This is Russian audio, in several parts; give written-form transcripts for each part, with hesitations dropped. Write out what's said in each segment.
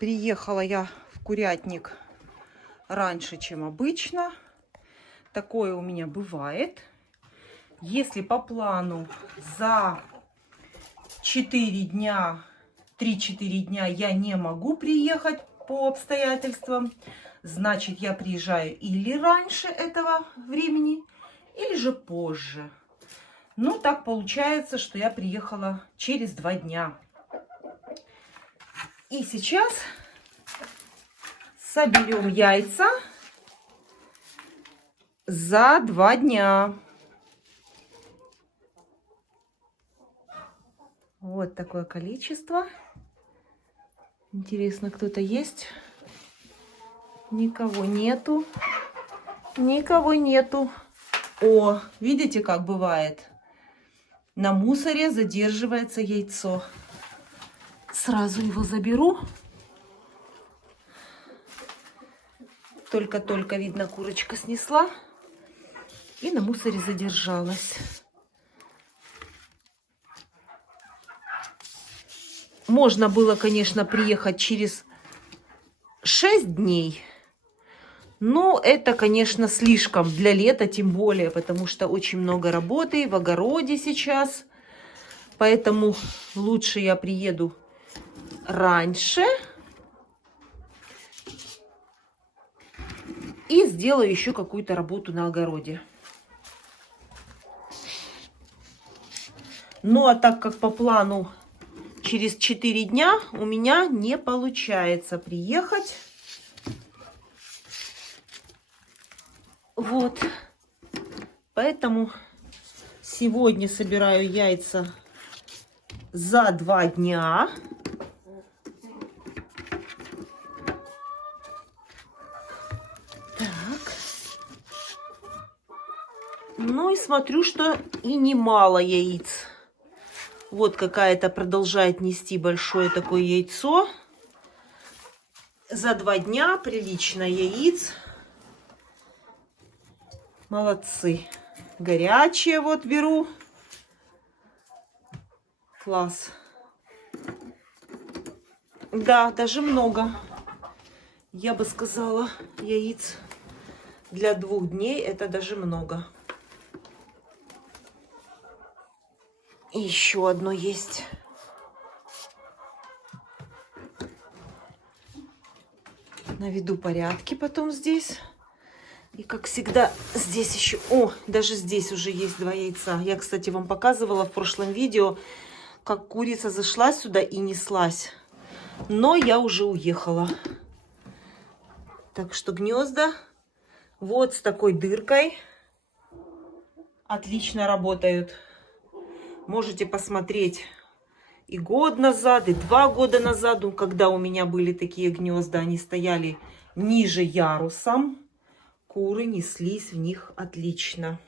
Приехала я в курятник раньше, чем обычно. Такое у меня бывает. Если по плану за 4 дня, 3-4 дня я не могу приехать по обстоятельствам, значит, я приезжаю или раньше этого времени, или же позже. Ну, так получается, что я приехала через 2 дня. И сейчас соберем яйца за 2 дня. Вот такое количество. Интересно, кто-то есть? Никого нету. Никого нету. О, видите, как бывает? На мусоре задерживается яйцо. Сразу его заберу. Только-только, видно, курочка снесла. И на мусоре задержалась. Можно было, конечно, приехать через 6 дней. Но это, конечно, слишком для лета, тем более, потому что очень много работы в огороде сейчас. Поэтому лучше я приеду раньше и сделаю еще какую-то работу на огороде. Ну, а так как по плану через 4 дня у меня не получается приехать. Вот. Поэтому сегодня собираю яйца за 2 дня. Так. Ну и смотрю, что и немало яиц. Вот какая-то продолжает нести большое такое яйцо. За 2 дня прилично яиц. Молодцы. Горячие вот беру. Класс. Да, даже много. Я бы сказала, яиц для 2 дней это даже много. И еще одно есть. Наведу порядки потом здесь. И как всегда здесь еще... О, даже здесь уже есть 2 яйца. Я, кстати, вам показывала в прошлом видео, как курица зашла сюда и неслась. Но я уже уехала. Так что гнезда вот с такой дыркой отлично работают. Можете посмотреть и год назад, и 2 года назад, когда у меня были такие гнезда, они стояли ниже ярусом. Куры неслись в них отлично.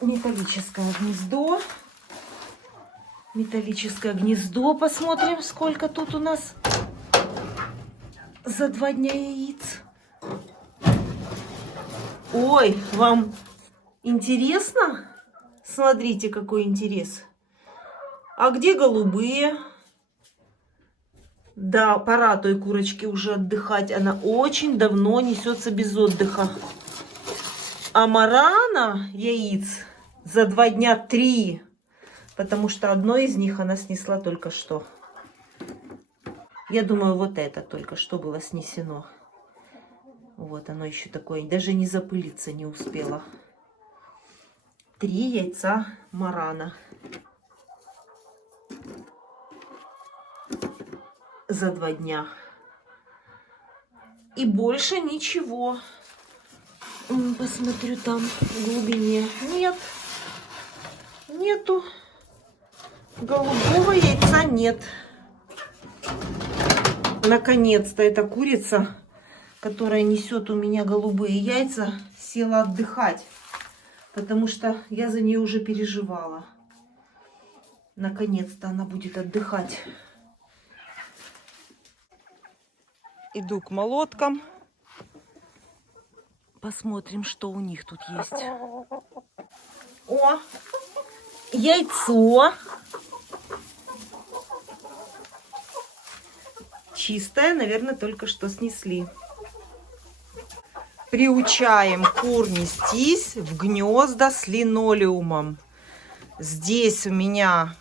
Металлическое гнездо. Металлическое гнездо. Посмотрим, сколько тут у нас за 2 дня яиц. Ой, вам интересно? Смотрите, какой интерес. А где голубые? Да, пора той курочке уже отдыхать. Она очень давно несется без отдыха. А марана яиц за 2 дня 3. Потому что одно из них она снесла только что. Я думаю, вот это только что было снесено. Вот оно еще такое. Даже не запылиться не успело. 3 яйца марана. За 2 дня. И больше ничего. Посмотрю там в глубине. Нет. Нету. Голубого яйца нет. Наконец-то эта курица, которая несет у меня голубые яйца, села отдыхать. Потому что я за нее уже переживала. Наконец-то она будет отдыхать. Иду к молоткам. Посмотрим, что у них тут есть. О, яйцо. Чистое, наверное, только что снесли. Приучаем кур нестись в гнезда с линолеумом. Здесь у меня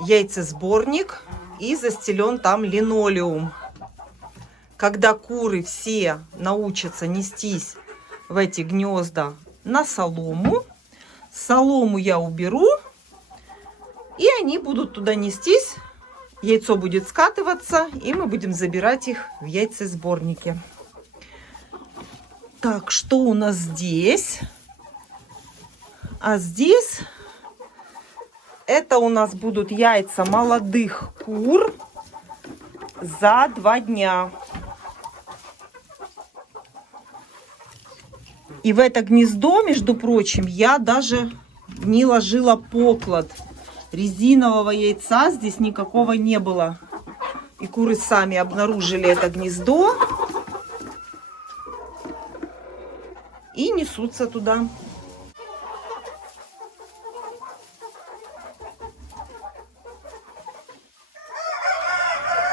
яйцесборник и застелен там линолеум. Когда куры все научатся нестись в эти гнезда на солому, солому я уберу, и они будут туда нестись. Яйцо будет скатываться, и мы будем забирать их в яйцесборнике. Так, что у нас здесь? А здесь это у нас будут яйца молодых кур за 2 дня. И в это гнездо, между прочим, я даже не ложила поклад. Резинового яйца здесь никакого не было. И куры сами обнаружили это гнездо и несутся туда.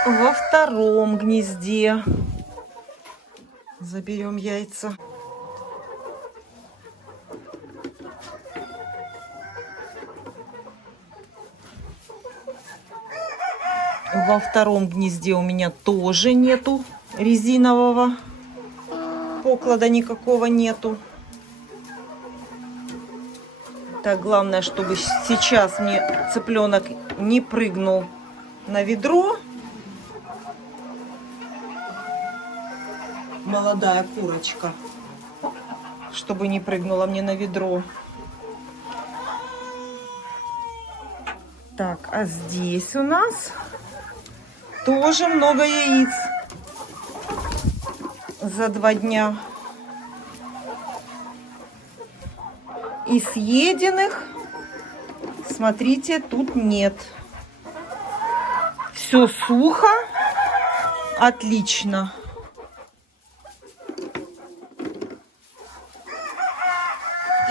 Во втором гнезде заберем яйца. Во втором гнезде у меня тоже нету резинового поклада, никакого нету. Так, главное, чтобы сейчас мне цыпленок не прыгнул на ведро. Молодая курочка, чтобы не прыгнула мне на ведро. Так, а здесь у нас тоже много яиц за 2 дня. И съеденных, смотрите, тут нет. Все сухо, отлично.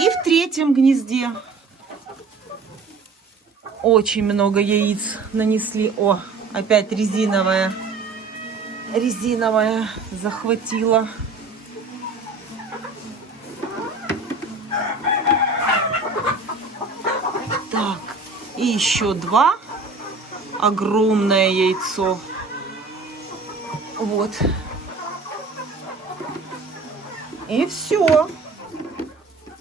И в третьем гнезде очень много яиц нанесли. О, опять резиновая. Резиновая захватила. Так, и еще 2. Огромное яйцо. Вот. И все.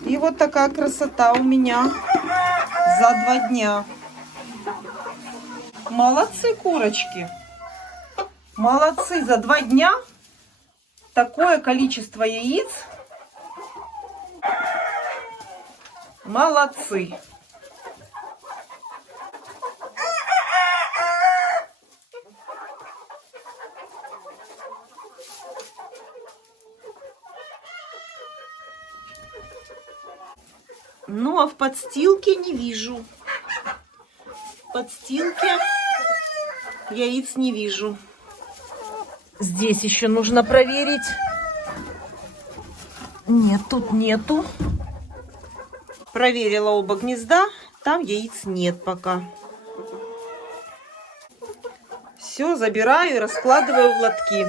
И вот такая красота у меня за 2 дня. Молодцы, курочки. Молодцы, за 2 дня такое количество яиц. Молодцы. Ну, а в подстилке не вижу. В подстилке яиц не вижу. Здесь еще нужно проверить. Нет, тут нету. Проверила оба гнезда. Там яиц нет пока. Все, забираю и раскладываю в лотки.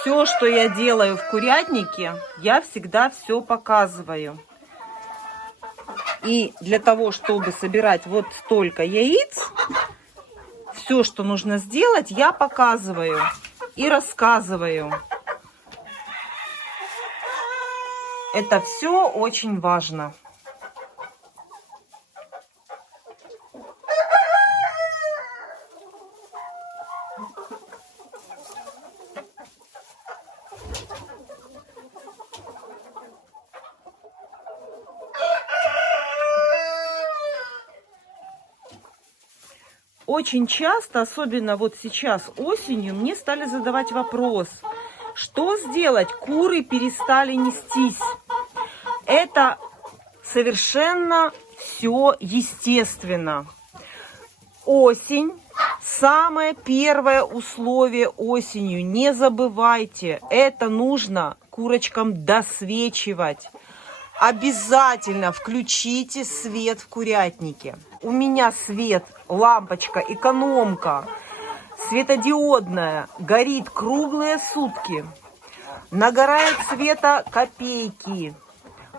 Все, что я делаю в курятнике, я всегда все показываю. И для того, чтобы собирать вот столько яиц, все, что нужно сделать, я показываю и рассказываю. Это все очень важно. Очень часто, особенно вот сейчас осенью, мне стали задавать вопрос, что сделать? Куры перестали нестись. Это совершенно все естественно. Осень. Самое первое условие осенью. Не забывайте, это нужно курочкам досвечивать. Обязательно включите свет в курятнике. У меня свет, лампочка, экономка, светодиодная, горит круглые сутки. Нагорает света копейки.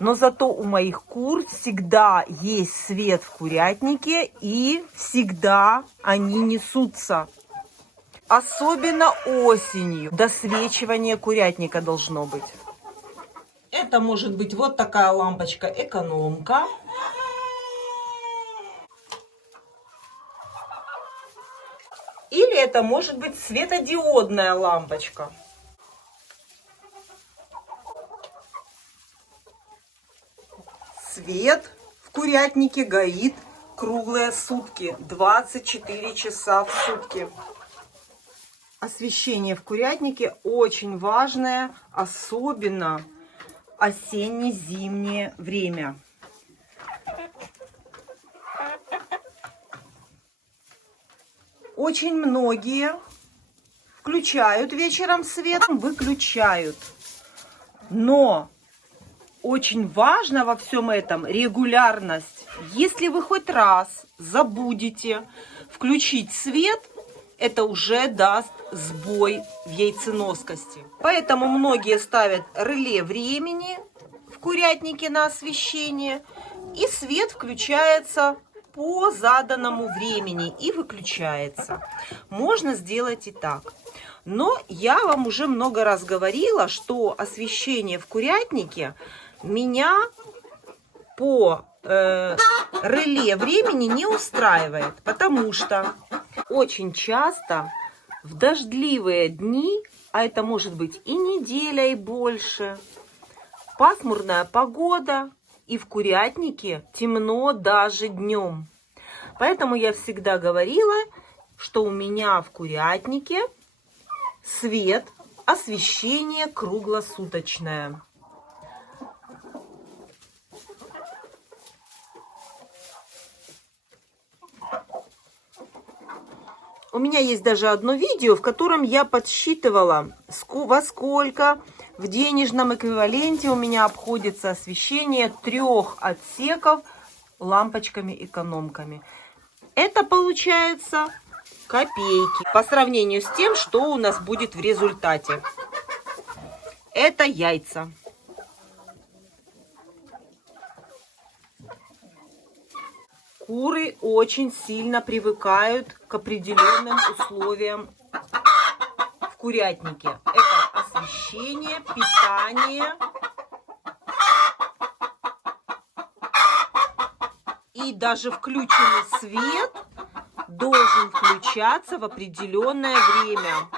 Но зато у моих кур всегда есть свет в курятнике и всегда они несутся. Особенно осенью досвечивание курятника должно быть. Это может быть вот такая лампочка экономка. Или это может быть светодиодная лампочка. Свет в курятнике горит круглые сутки, 24 часа в сутки. Освещение в курятнике очень важное, особенно осенне-зимнее время. Очень многие включают вечером свет, выключают. Но очень важно во всем этом регулярность. Если вы хоть раз забудете включить свет, это уже даст сбой в яйценоскости. Поэтому многие ставят реле времени в курятнике на освещение, и свет включается по заданному времени и выключается. Можно сделать и так. Но я вам уже много раз говорила, что освещение в курятнике меня по реле времени не устраивает, потому что очень часто в дождливые дни, а это может быть и неделя, и больше, пасмурная погода, и в курятнике темно даже днем. Поэтому я всегда говорила, что у меня в курятнике свет, освещение круглосуточное. У меня есть даже одно видео, в котором я подсчитывала, во сколько в денежном эквиваленте у меня обходится освещение 3 отсеков лампочками-экономками. Это получается копейки по сравнению с тем, что у нас будет в результате. Это яйца. Куры очень сильно привыкают к определенным условиям в курятнике. Это освещение, питание и даже включенный свет должен включаться в определенное время.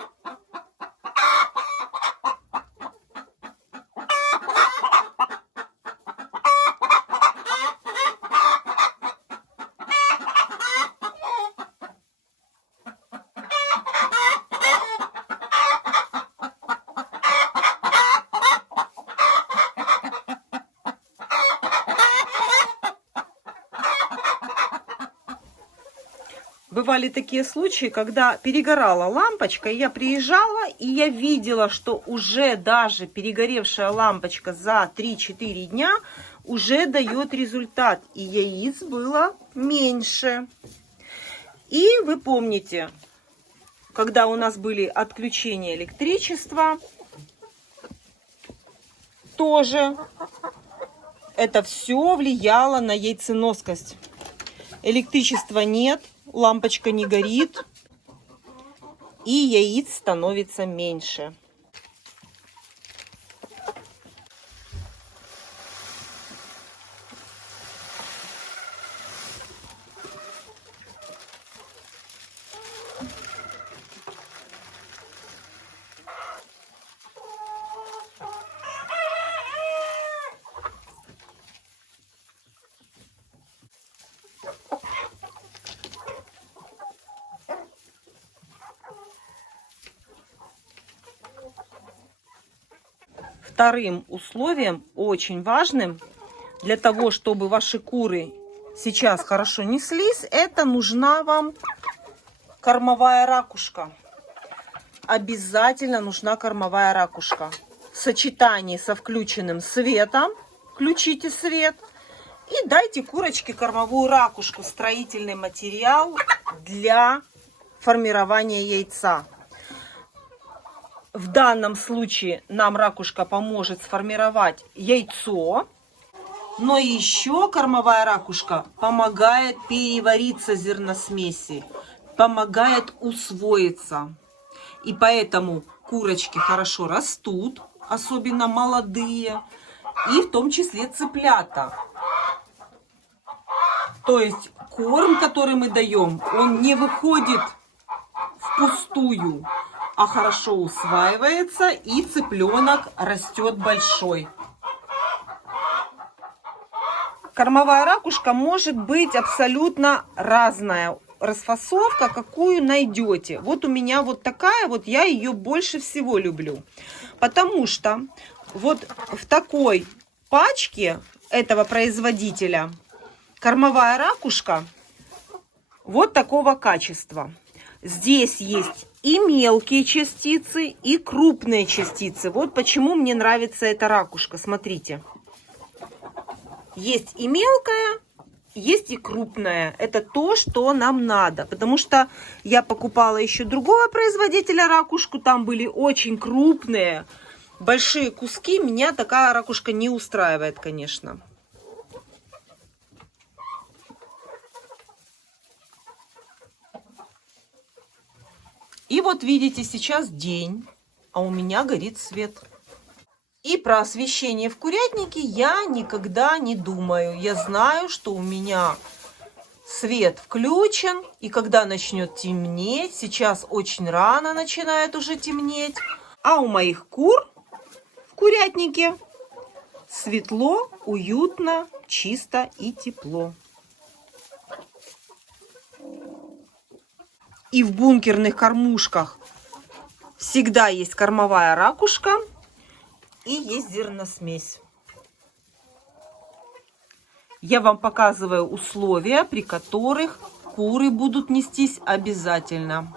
Бывали такие случаи, когда перегорала лампочка, и я приезжала, и я видела, что уже даже перегоревшая лампочка за 3-4 дня уже дает результат, и яиц было меньше. И вы помните, когда у нас были отключения электричества, тоже это все влияло на яйценоскость. Электричества нет, лампочка не горит, и яиц становится меньше. Вторым условием, очень важным, для того, чтобы ваши куры сейчас хорошо неслись, это нужна вам кормовая ракушка. Обязательно нужна кормовая ракушка. В сочетании со включенным светом, включите свет, и дайте курочке кормовую ракушку, строительный материал для формирования яйца. В данном случае нам ракушка поможет сформировать яйцо, но еще кормовая ракушка помогает перевариться зерносмеси, помогает усвоиться. И поэтому курочки хорошо растут, особенно молодые, и в том числе цыплята. То есть корм, который мы даем, он не выходит впустую, а хорошо усваивается, и цыпленок растет большой. Кормовая ракушка может быть абсолютно разная. Расфасовка, какую найдете. Вот у меня вот такая, вот я ее больше всего люблю. Потому что вот в такой пачке этого производителя кормовая ракушка вот такого качества. Здесь есть и мелкие частицы, и крупные частицы. Вот почему мне нравится эта ракушка. Смотрите. Есть и мелкая, есть и крупная. Это то, что нам надо. Потому что я покупала еще другого производителя ракушку. Там были очень крупные, большие куски. Меня такая ракушка не устраивает, конечно. И вот видите, сейчас день, а у меня горит свет. И про освещение в курятнике я никогда не думаю. Я знаю, что у меня свет включен, и когда начнет темнеть, сейчас очень рано начинает уже темнеть, а у моих кур в курятнике светло, уютно, чисто и тепло. И в бункерных кормушках всегда есть кормовая ракушка и есть зерносмесь. Я вам показываю условия, при которых куры будут нестись обязательно.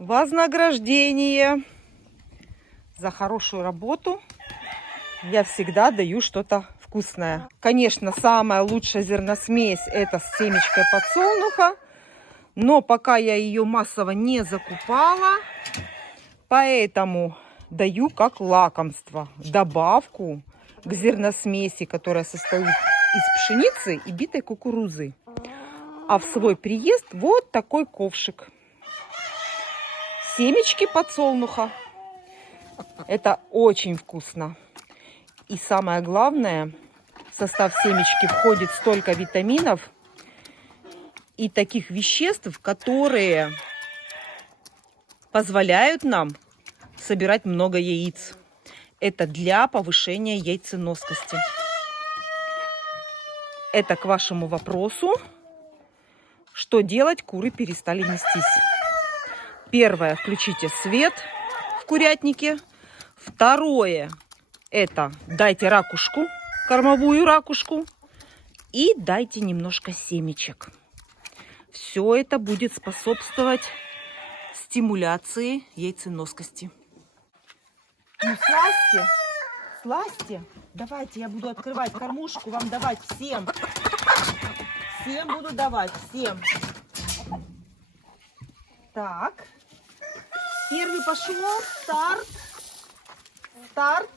Вознаграждение за хорошую работу. Я всегда даю что-то вкусное. Конечно, самая лучшая зерносмесь это с семечкой подсолнуха. Но пока я ее массово не закупала, поэтому даю как лакомство добавку к зерносмеси, которая состоит из пшеницы и битой кукурузы. А в свой приезд вот такой ковшик. Семечки подсолнуха. Это очень вкусно. И самое главное, в состав семечки входит столько витаминов и таких веществ, которые позволяют нам собирать много яиц. Это для повышения яйценоскости. Это к вашему вопросу, что делать, куры перестали нестись. Первое, включите свет в курятнике. Второе, это дайте ракушку, кормовую ракушку. И дайте немножко семечек. Все это будет способствовать стимуляции яйценоскости. Ну, сласти. Давайте я буду открывать кормушку, вам давать всем. Всем буду давать, всем. Так. Первый пошел. Старт.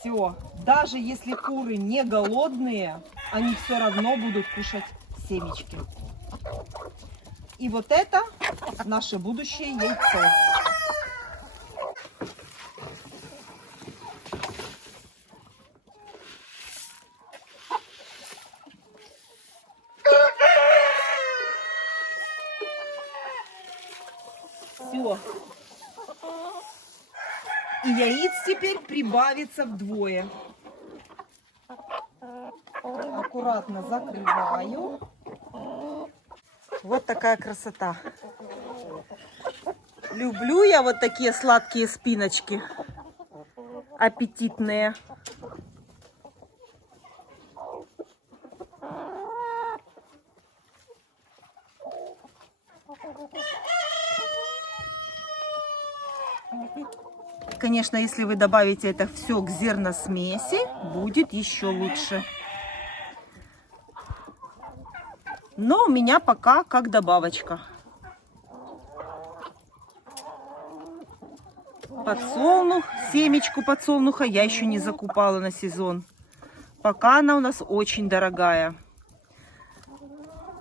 Все. Даже если куры не голодные, они все равно будут кушать семечки. И вот это наше будущее яйцо. Все. И яиц теперь прибавится вдвое. Аккуратно закрываю. Вот такая красота. Люблю я вот такие сладкие спиночки. Аппетитные. Конечно, если вы добавите это все к зерносмеси, будет еще лучше. Но у меня пока как добавочка. Подсолнух, семечку подсолнуха я еще не закупала на сезон. Пока она у нас очень дорогая.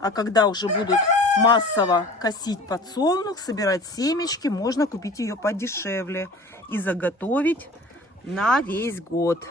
А когда уже будут массово косить подсолнух, собирать семечки, можно купить ее подешевле и заготовить на весь год.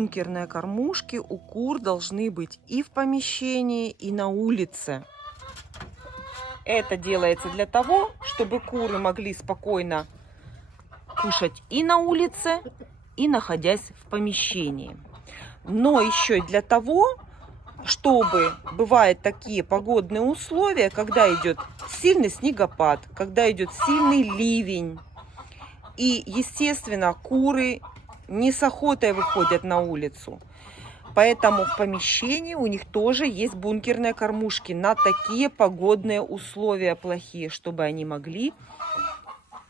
бункерные кормушки у кур должны быть и в помещении, и на улице. Это делается для того, чтобы куры могли спокойно кушать и на улице, и находясь в помещении. Но еще и для того, чтобы бывают такие погодные условия, когда идет сильный снегопад, когда идет сильный ливень. И, естественно, куры не с охотой выходят на улицу. Поэтому в помещении у них тоже есть бункерные кормушки на такие погодные условия плохие, чтобы они могли,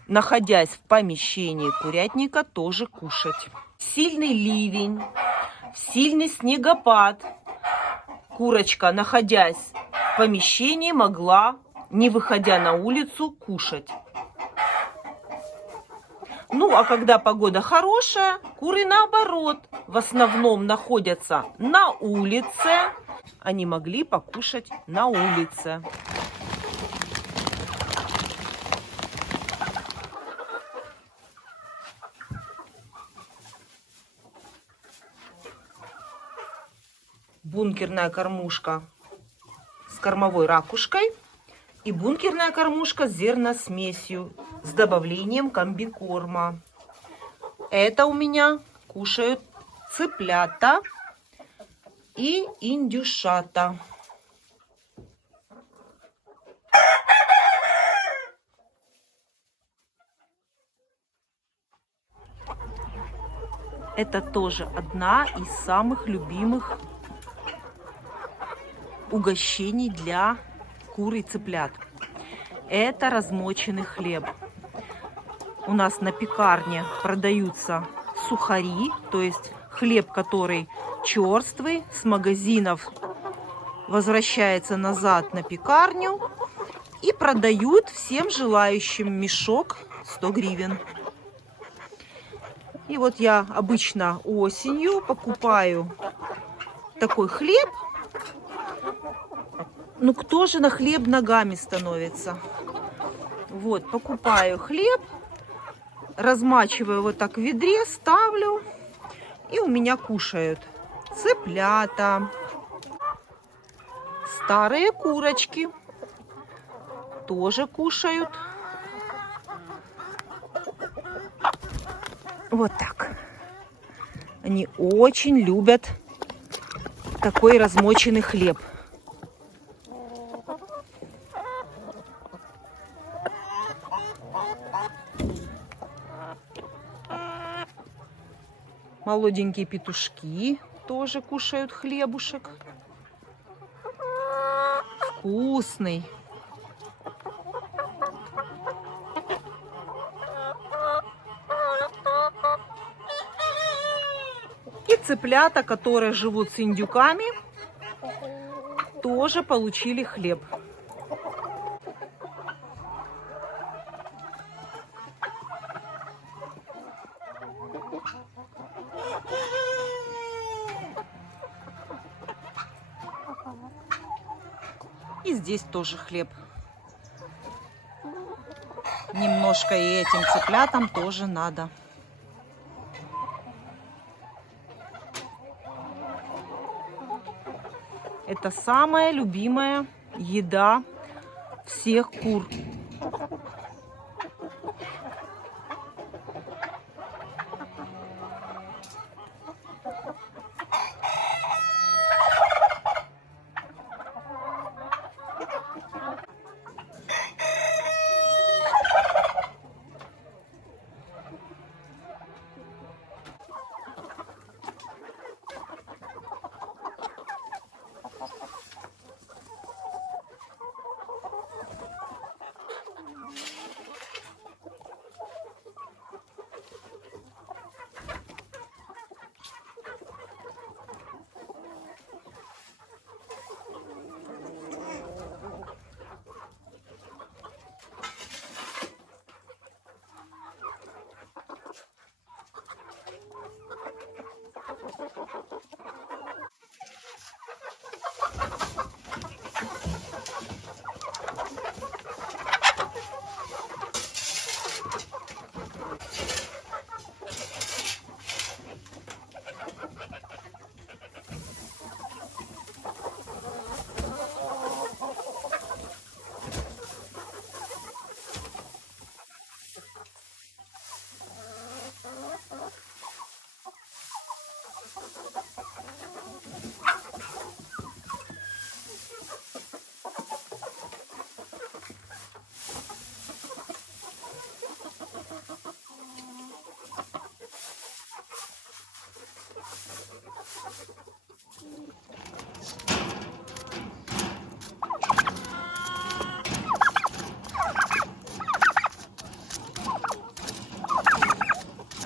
находясь в помещении курятника, тоже кушать. Сильный ливень, сильный снегопад. Курочка, находясь в помещении, могла, не выходя на улицу, кушать. Ну, а когда погода хорошая, куры наоборот, в основном находятся на улице. Они могли покушать на улице. Бункерная кормушка с кормовой ракушкой и бункерная кормушка с зерносмесью с добавлением комбикорма. Это у меня кушают цыплята и индюшата. Это тоже одна из самых любимых угощений для кур и цыплят. Это размоченный хлеб. У нас на пекарне продаются сухари, то есть хлеб, который черствый, с магазинов возвращается назад на пекарню и продают всем желающим мешок 100 гривен. И вот я обычно осенью покупаю такой хлеб. Ну кто же на хлеб ногами становится? Вот, покупаю хлеб, размачиваю вот так в ведре, ставлю, и у меня кушают цыплята, старые курочки тоже кушают. Вот так. Они очень любят такой размоченный хлеб. Молоденькие петушки тоже кушают хлебушек. Вкусный. И цыплята, которые живут с индюками, тоже получили хлеб. И здесь тоже хлеб. Немножко и этим цыплятам тоже надо. Это самая любимая еда всех кур.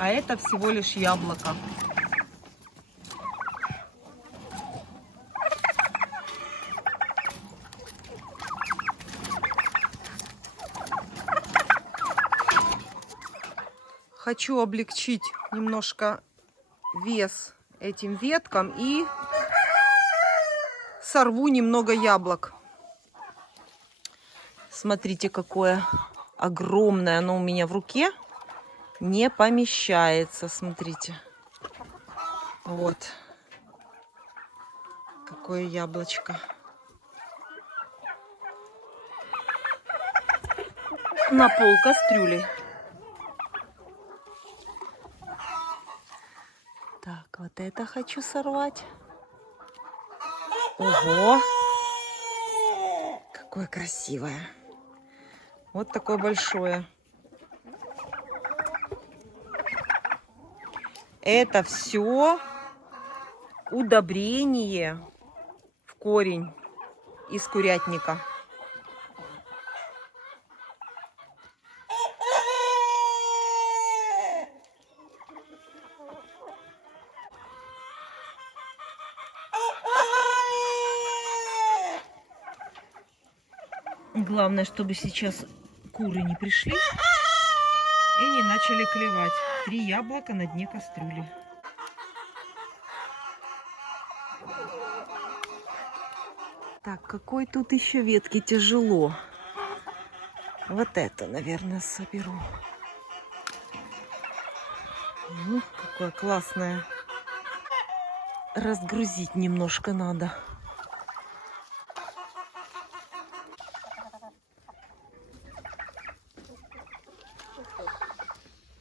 А это всего лишь яблоко. Хочу облегчить немножко вес этим веткам и сорву немного яблок. Смотрите, какое огромное оно у меня в руке. Не помещается, смотрите. Вот. Какое яблочко. На пол кастрюли. Так, вот это хочу сорвать. Ого! Какое красивое. Вот такое большое. Это все удобрение в корень из курятника. Главное, чтобы сейчас куры не пришли и не начали клевать. 3 яблока на дне кастрюли. Так, какой тут еще ветки тяжело. Вот это, наверное, соберу. Ну, какое классное. Разгрузить немножко надо.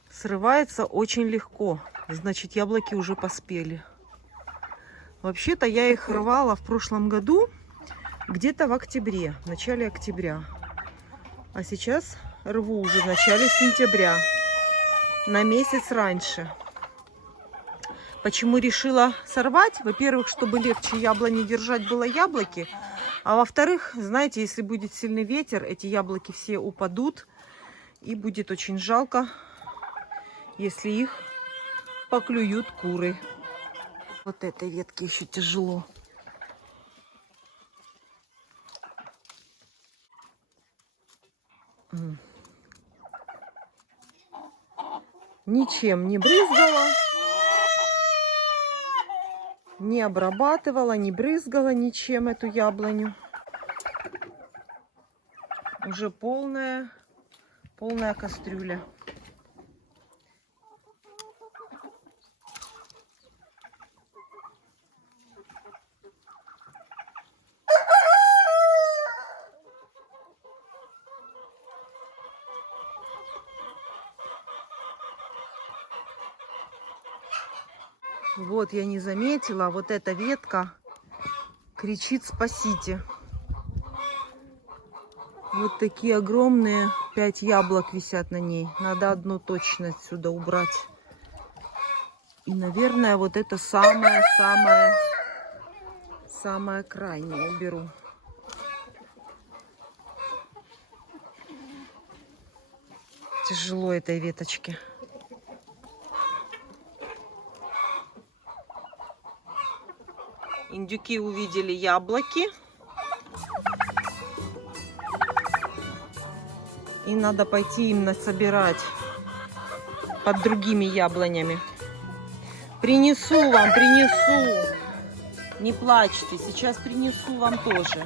Срывается очень легко. Значит, яблоки уже поспели. Вообще-то я их рвала в прошлом году, где-то в октябре, в начале октября. А сейчас рву уже в начале сентября, на месяц раньше. Почему решила сорвать? Во-первых, чтобы легче яблони держать было яблоки. А во-вторых, знаете, если будет сильный ветер, эти яблоки все упадут. И будет очень жалко, если их поклюют куры. Вот этой ветке еще тяжело. Ничем не брызгала, не обрабатывала, не брызгала ничем эту яблоню. Уже полная кастрюля. Вот я не заметила, вот эта ветка кричит «спасите». Вот такие огромные 5 яблок висят на ней. Надо одно точно отсюда убрать. И, наверное, вот это самое крайнее уберу. Тяжело этой веточке. Индюки увидели яблоки. И надо пойти им насобирать под другими яблонями. Принесу вам, принесу. Не плачьте, сейчас принесу вам тоже.